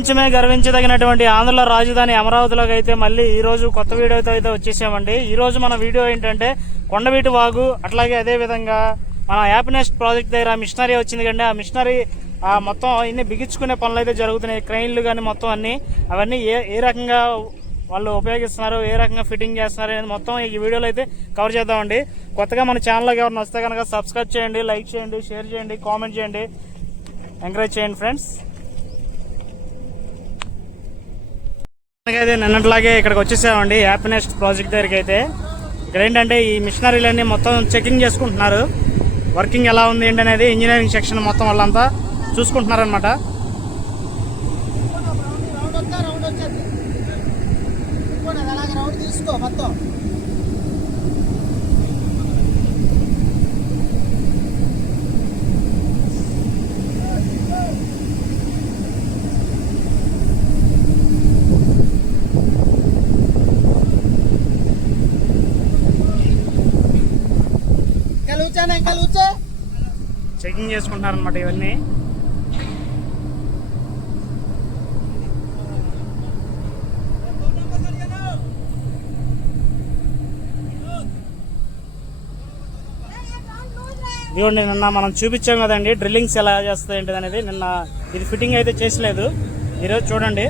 కొంచెమే గర్వించదగినటువంటి ఆంధ్ర రాజధాని అమరావతిలోకి అయితే మళ్ళీ ఈ రోజు కొత్త వీడియోతో అయితే వచ్చేసామండి. ఈ రోజు మన వీడియో ఏంటంటే కొండవీటి వాగు అట్లాగే అదే విధంగా మన హ్యాపీనెస్ ప్రాజెక్ట్ దగ్గర మిషనరీ వచ్చింది కండి. ఆ మిషనరీ ఆ మొత్తం ఇన్ని బిగించుకునే పనులు అయితే జరుగుతున్నాయి. క్రెయిన్లు కానీ మొత్తం అన్నీ. అవన్నీ ఏ ఏ రకంగా వాళ్ళు ఉపయోగిస్తున్నారు ఏ రకంగా ఫిట్టింగ్ చేస్తున్నారు అనేది మొత్తం ఈ వీడియోలో అయితే కవర్ చేద్దామండి. కొత్తగా మన ఛానల్లోకి ఎవరైనా వస్తే కనుక సబ్స్క్రైబ్ చేయండి లైక్ చేయండి షేర్ చేయండి కామెంట్ చేయండి. ఎంకరేజ్ చేయండి ఫ్రెండ్స్. అయితే నిన్నట్లాగే ఇక్కడికి వచ్చేసామండి. హ్యాపీనెస్ ప్రాజెక్ట్ దగ్గరికి అయితే. ఇక్కడ ఏంటంటే ఈ మిషనరీలన్నీ మొత్తం చెకింగ్ చేసుకుంటున్నారు. వర్కింగ్ ఎలా ఉంది ఏంటి అనేది ఇంజనీరింగ్ సెక్షన్ మొత్తం వాళ్ళంతా చూసుకుంటున్నారనమాట తీసుకో మొత్తం. చెకింగ్ చేసుకుంటున్నారనమాట ఇవన్నీ. ఇదిగోండి నిన్న మనం చూపించాం కదండి డ్రిల్లింగ్స్ ఎలా చేస్తుంది ఏంటిది అనేది నిన్న ఇది ఫిట్టింగ్ అయితే చేసలేదు. ఈరోజు చూడండి.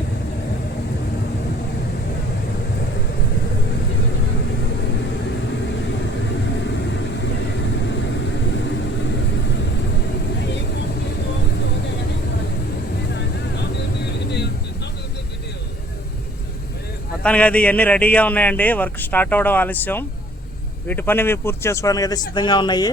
మొత్తానికి అయితే ఇవన్నీ రెడీగా ఉన్నాయండి. వర్క్ స్టార్ట్ అవ్వడం ఆలస్యం. వీటి పని పూర్తి చేసుకోవడానికి అయితే సిద్ధంగా ఉన్నాయి.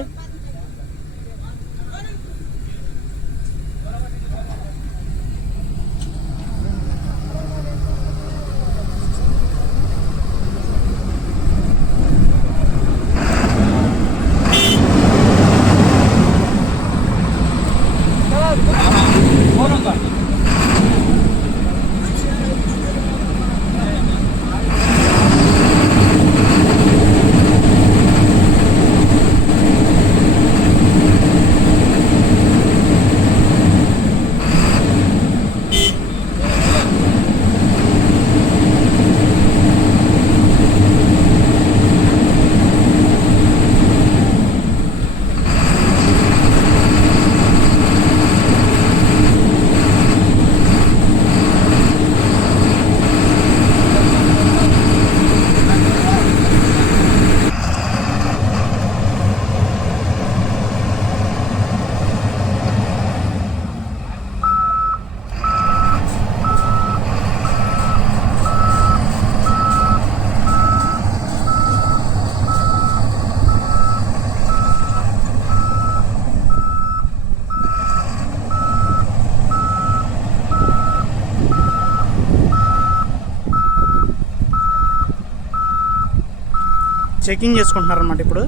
చెకింగ్ చేసుకుంటున్నారు అనమాట ఇప్పుడు.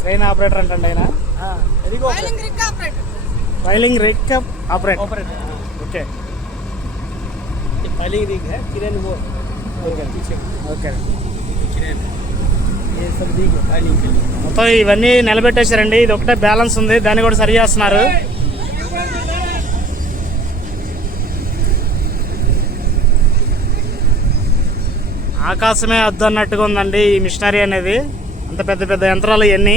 ట్రైన్ ఆపరేటర్ అంటే ఆయన ఫైలింగ్ రిక్ ఆపరేటర్ ఆపరేटर ओके पहले ही रिंग है किरण वो ओके ओके మొత్తం ఇవన్నీ నిలబెట్టేశారండి. ఇది ఒకటే బ్యాలెన్స్ ఉంది. దాన్ని కూడా సరి చేస్తున్నారు. ఆకాశమే అద్దు అన్నట్టుగా ఉందండి ఈ మిషనరీ అనేది. అంత పెద్ద పెద్ద యంత్రాలు ఇవన్నీ.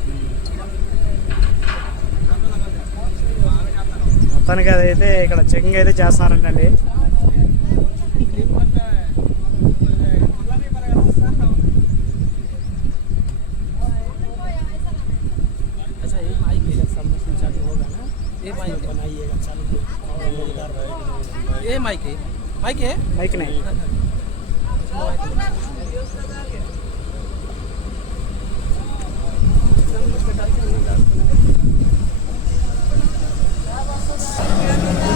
మొత్తానికి అదైతే ఇక్కడ చెకింగ్ అయితే చేస్తున్నారంటండి. ఏ మైకి? మైకే? మైక్ నై. Thank you. Thank you.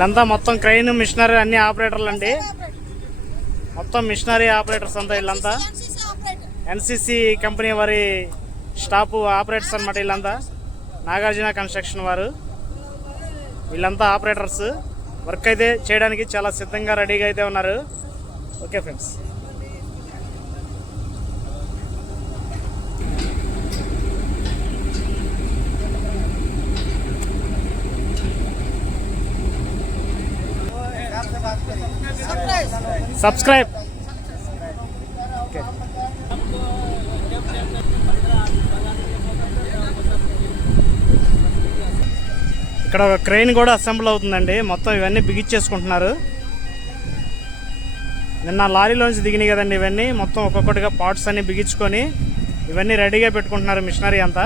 వీళ్ళంతా మొత్తం క్రైన్ మిషనరీ అన్ని ఆపరేటర్లు అండి. మొత్తం మిషనరీ ఆపరేటర్స్ అంతా వీళ్ళంతా. ఎన్సిసి కంపెనీ వారి స్టాఫ్ ఆపరేటర్స్ అనమాట వీళ్ళంతా. నాగార్జున కన్స్ట్రక్షన్ వారు. వీళ్ళంతా ఆపరేటర్స్. వర్క్ అయితే చేయడానికి చాలా సిద్ధంగా రెడీగా అయితే ఉన్నారు. Okay friends. సబ్స్క్రైబ్ ఇక్కడ ఒక క్రెయిన్ కూడా అసెంబ్ల్ అవుతుందండి. మొత్తం ఇవన్నీ బిగించేసుకుంటున్నారు నిన్న లారీలోంచి దిగినాయి కదండి ఇవన్నీ. మొత్తం ఒక్కొక్కటిగా పార్ట్స్ అన్ని బిగించుకొని ఇవన్నీ రెడీగా పెట్టుకుంటున్నారు మిషనరీ అంతా.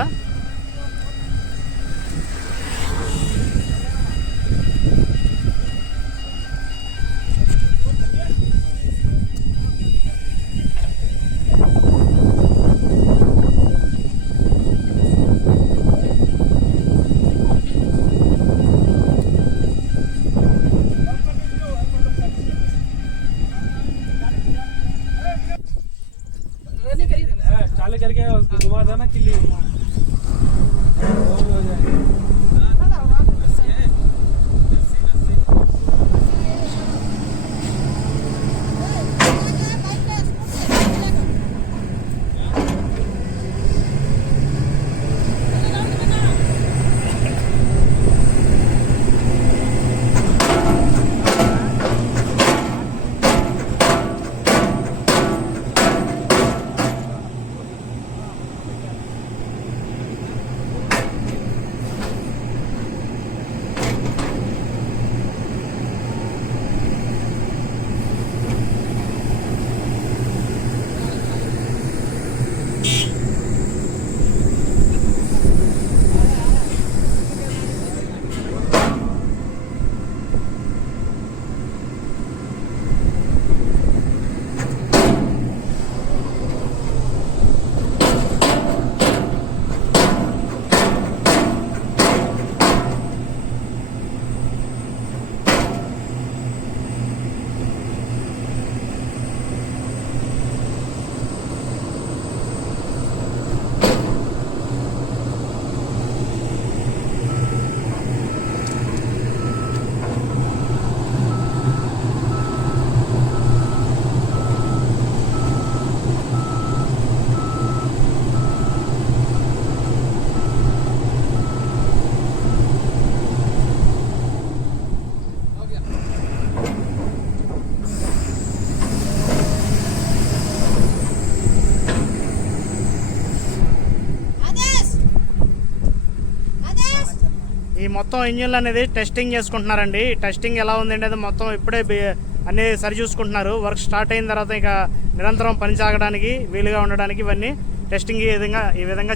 మొత్తం ఇంజిన్లు అనేది టెస్టింగ్ చేసుకుంటున్నారండి. టెస్టింగ్ ఎలా ఉంది అనేది మొత్తం ఇప్పుడే అన్ని సరి చూసుకుంటున్నారు. వర్క్ స్టార్ట్ అయిన తర్వాత ఇక నిరంతరం పని సాగడానికి వీలుగా ఉండడానికి ఇవన్నీ టెస్టింగ్ ఈ విధంగా ఈ విధంగా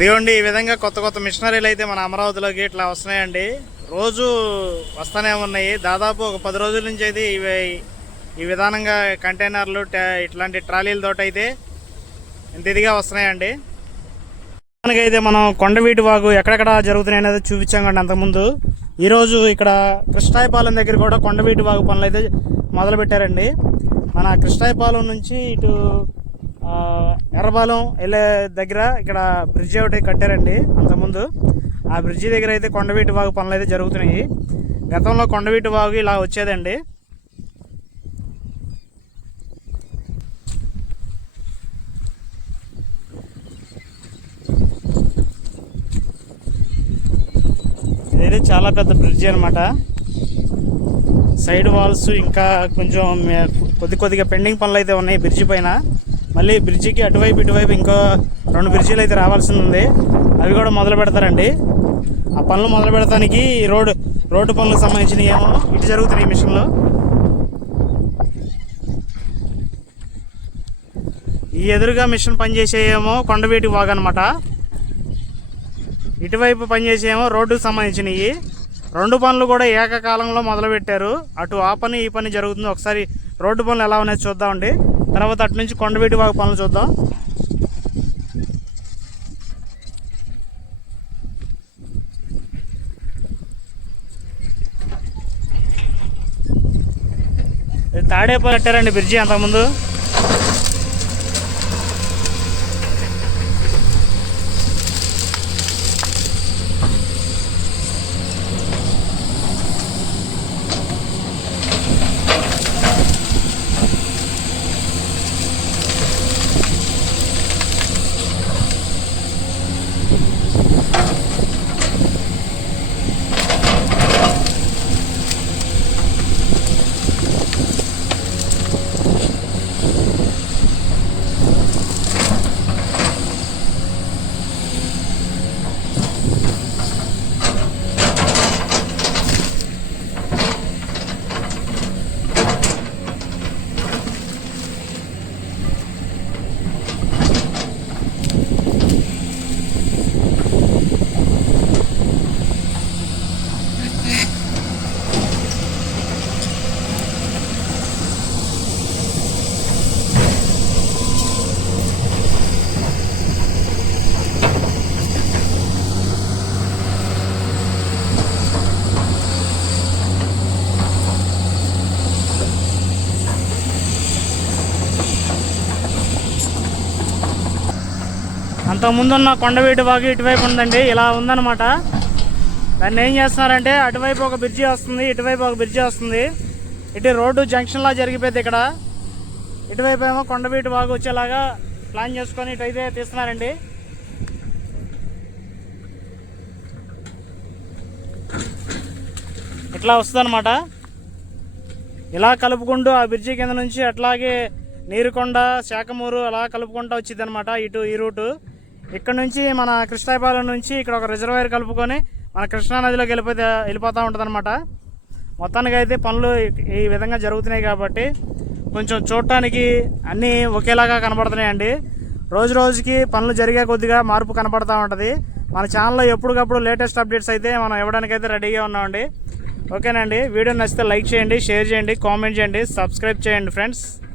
ఇదిగోండి ఈ విధంగా కొత్త కొత్త మిషనరీలు అయితే మన అమరావతిలోకి ఇట్లా వస్తున్నాయండి. రోజు వస్తూనే ఉన్నాయి. దాదాపు ఒక పది రోజుల నుంచి అయితే ఇవి ఈ విధానంగా కంటైనర్లు ట- ఇట్లాంటి ట్రాలీలతో అయితే ఇంత ఇదిగా వస్తున్నాయండి. అయితే మనం కొండవీటి వాగు ఎక్కడెక్కడ జరుగుతున్నాయి అనేది చూపించాం కండి అంతకుముందు. ఈరోజు ఇక్కడ కృష్ణాయపాలెం దగ్గర కూడా కొండవీటి వాగు పనులు అయితే మొదలుపెట్టారండి. మన కృష్ణాయపాలెం నుంచి ఇటు ఎర్రబాలెం వెళ్ళే దగ్గర ఇక్కడ బ్రిడ్జి ఒకటి కట్టారండి అంతకుముందు. ఆ బ్రిడ్జి దగ్గర అయితే కొండవీటి వాగు పనులు అయితే జరుగుతున్నాయి. గతంలో కొండవీటి వాగు ఇలా వచ్చేదండి. ఇదైతే చాలా పెద్ద బ్రిడ్జి అనమాట సైడ్ వాల్స్ ఇంకా కొంచెం కొద్ది కొద్దిగా పెండింగ్ పనులు అయితే ఉన్నాయి బ్రిడ్జి పైన. మళ్ళీ బ్రిడ్జికి అటువైపు ఇటువైపు ఇంకో రెండు బ్రిడ్జిలు అయితే రావాల్సి ఉంది. అవి కూడా మొదలు పెడతారండి. ఆ పనులు మొదలు పెడతానికి ఈ రోడ్డు రోడ్డు పనులకు సంబంధించినవి ఏమో ఇటు జరుగుతున్నాయి ఈ మిషన్లో. ఈ ఎదురుగా మిషన్ పనిచేసేయేమో కొండవీటి వాగ్ అనమాట ఇటువైపు పనిచేసేమో రోడ్డుకు సంబంధించినవి. రెండు పనులు కూడా ఏకకాలంలో మొదలుపెట్టారు. అటు ఆ పని ఈ పని జరుగుతుంది. ఒకసారి రోడ్డు పనులు ఎలా ఉన్నాయో చూద్దామండి. తర్వాత అటు నుంచి కొండవీటి వాగు పనులు చూద్దాం. తాడేపల్లి కట్టారండి బ్రిడ్జి అంతకుముందు. అంతకుముందు ఉన్న కొండవీటి వాగు ఇటువైపు ఉందండి ఇలా ఉందన్నమాట. దాన్ని ఏం చేస్తున్నారంటే అటువైపు ఒక బ్రిడ్జి వస్తుంది ఇటువైపు ఒక బ్రిడ్జి వస్తుంది. ఇటు రోడ్డు జంక్షన్లా జరిగిపోయింది ఇక్కడ. ఇటువైపు ఏమో కొండవీటి వాగు వచ్చేలాగా ప్లాన్ చేసుకొని ఇటు అయితే తీస్తున్నారండి. ఇట్లా వస్తుందన్నమాట. ఇలా కలుపుకుంటూ ఆ బ్రిడ్జి కింద నుంచి అట్లాగే నీరుకొండ శాఖమూరు అలా కలుపుకుంటూ వచ్చింది అనమాట ఇటు ఈ రూటు. ఇక్కడ నుంచి మన కృష్ణాపాలెం నుంచి ఇక్కడ ఒక రిజర్వాయర్ కలుపుకొని మన కృష్ణా నదిలోకి వెళ్ళిపోతే వెళ్ళిపోతూ ఉంటుందన్నమాట. మొత్తానికి అయితే పనులు ఈ- విధంగా జరుగుతున్నాయి కాబట్టి కొంచెం చూడటానికి అన్నీ ఒకేలాగా కనబడుతున్నాయండి. రోజు రోజుకి పనులు జరిగే కొద్దిగా మార్పు కనబడుతూ ఉంటుంది. మన ఛానల్లో ఎప్పటికప్పుడు లేటెస్ట్ అప్డేట్స్ అయితే మనం ఇవ్వడానికి అయితే రెడీగా ఉన్నామండి. ఓకేనండి వీడియో నచ్చితే లైక్ చేయండి షేర్ చేయండి కామెంట్ చేయండి సబ్స్క్రైబ్ చేయండి ఫ్రెండ్స్.